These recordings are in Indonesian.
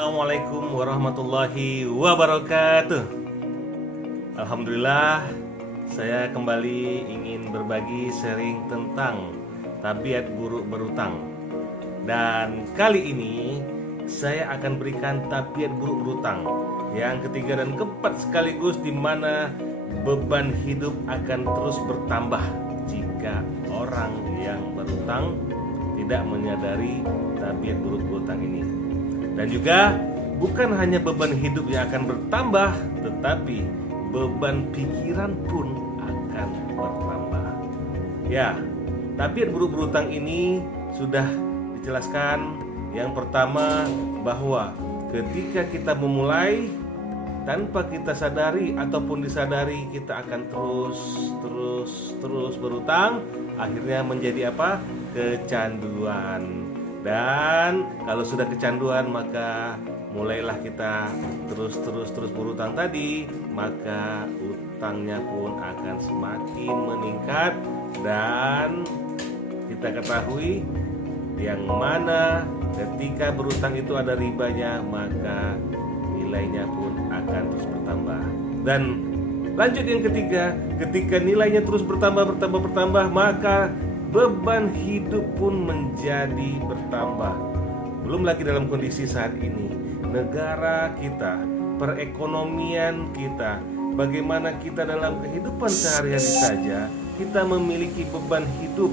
Assalamualaikum warahmatullahi wabarakatuh. Alhamdulillah, saya kembali ingin berbagi sharing tentang tabiat buruk berutang. Dan kali ini saya akan berikan tabiat buruk berutang yang ketiga dan keempat sekaligus, di mana beban hidup akan terus bertambah jika orang yang berutang tidak menyadari tabiat buruk berutang ini. Dan juga bukan hanya beban hidup yang akan bertambah, tetapi beban pikiran pun akan bertambah. Ya, tabiat buruk berutang ini sudah dijelaskan. Yang pertama, bahwa ketika kita memulai tanpa kita sadari ataupun disadari, kita akan terus berutang, akhirnya menjadi apa? Kecanduan. Dan kalau sudah kecanduan, maka mulailah kita terus berutang tadi, maka utangnya pun akan semakin meningkat. Dan kita ketahui yang mana ketika berutang itu ada ribanya, maka nilainya pun akan terus bertambah. Dan lanjut yang ketiga, ketika nilainya terus bertambah, maka beban hidup pun menjadi bertambah. Belum lagi dalam kondisi saat ini, negara kita, perekonomian kita, bagaimana kita dalam kehidupan sehari-hari saja, kita memiliki beban hidup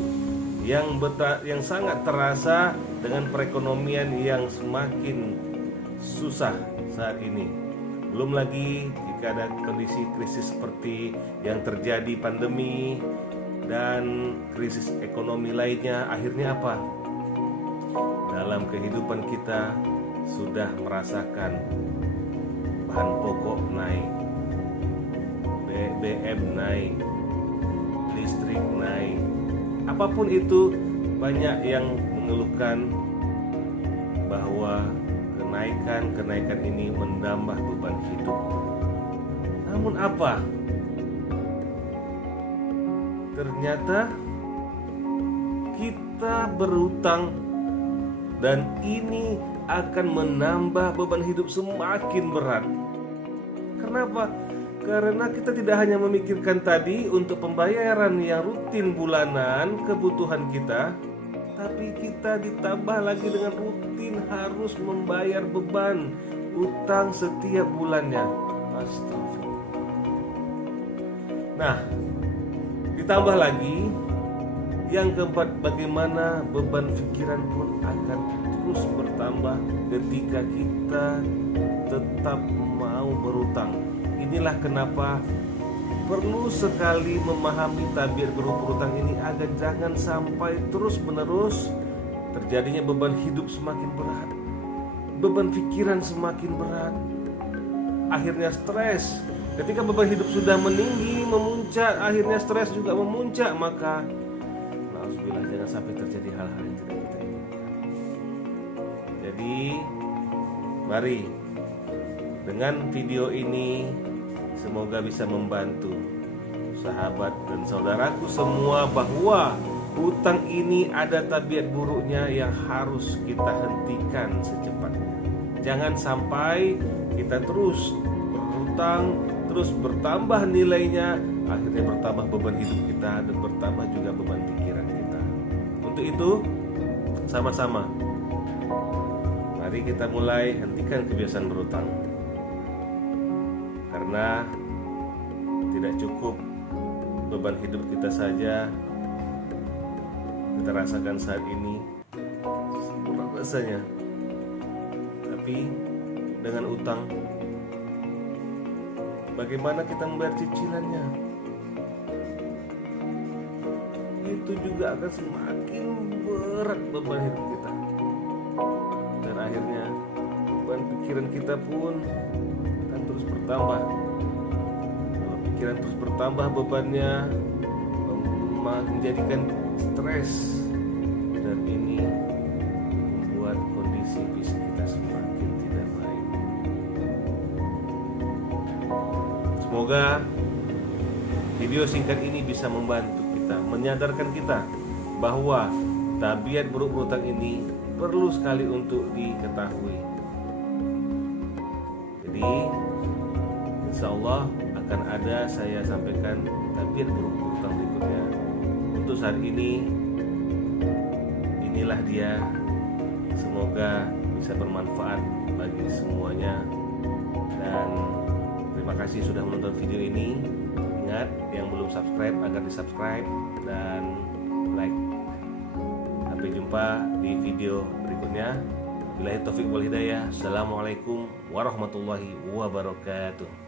yang sangat terasa dengan perekonomian yang semakin susah saat ini. Belum lagi jika ada kondisi krisis seperti yang terjadi, pandemi dan krisis ekonomi lainnya, akhirnya apa? Dalam kehidupan kita sudah merasakan bahan pokok naik, BBM naik, listrik naik, apapun itu, banyak yang mengeluhkan bahwa kenaikan ini menambah beban hidup. Namun apa? Ternyata kita berutang dan ini akan menambah beban hidup semakin berat. Kenapa? Karena kita tidak hanya memikirkan tadi untuk pembayaran yang rutin bulanan kebutuhan kita, tapi kita ditambah lagi dengan rutin harus membayar beban utang setiap bulannya. Astagfirullah. Nah, ditambah lagi yang keempat, bagaimana beban pikiran pun akan terus bertambah ketika kita tetap mau berutang. Inilah kenapa perlu sekali memahami tabiat buruk berutang ini agar jangan sampai terus-menerus terjadinya beban hidup semakin berat, beban pikiran semakin berat, akhirnya stres. Ketika beban hidup sudah meninggi, memuncak, akhirnya stres juga memuncak, maka na'udzubillah, jangan sampai terjadi hal-hal yang tidak kita inginkan. Jadi mari, dengan video ini semoga bisa membantu sahabat dan saudaraku semua bahwa hutang ini ada tabiat buruknya yang harus kita hentikan secepatnya. Jangan sampai kita terus berhutang, terus bertambah nilainya, akhirnya bertambah beban hidup kita dan bertambah juga beban pikiran kita. Untuk itu, sama-sama mari kita mulai hentikan kebiasaan berhutang. Karena tidak cukup beban hidup kita saja kita rasakan saat ini berat rasanya, tapi dengan utang, bagaimana kita membayar cicilannya, itu juga akan semakin berat beban hidup kita. Dan akhirnya beban pikiran kita pun akan terus bertambah. Kalau pikiran terus bertambah, bebannya menjadikan stres, dan ini membuat kondisi fisik kita semakin tidak baik. Semoga video singkat ini bisa membantu kita, menyadarkan kita bahwa tabiat buruk berutang ini perlu sekali untuk diketahui. Allah akan ada saya sampaikan tabir buruk berurutan berikutnya. Untuk saat ini, inilah dia. Semoga bisa bermanfaat bagi semuanya. Dan terima kasih sudah menonton video ini. Ingat, yang belum subscribe agar di subscribe dan like. Sampai jumpa di video berikutnya. Billahi taufik wal hidayah. Assalamualaikum warahmatullahi wabarakatuh.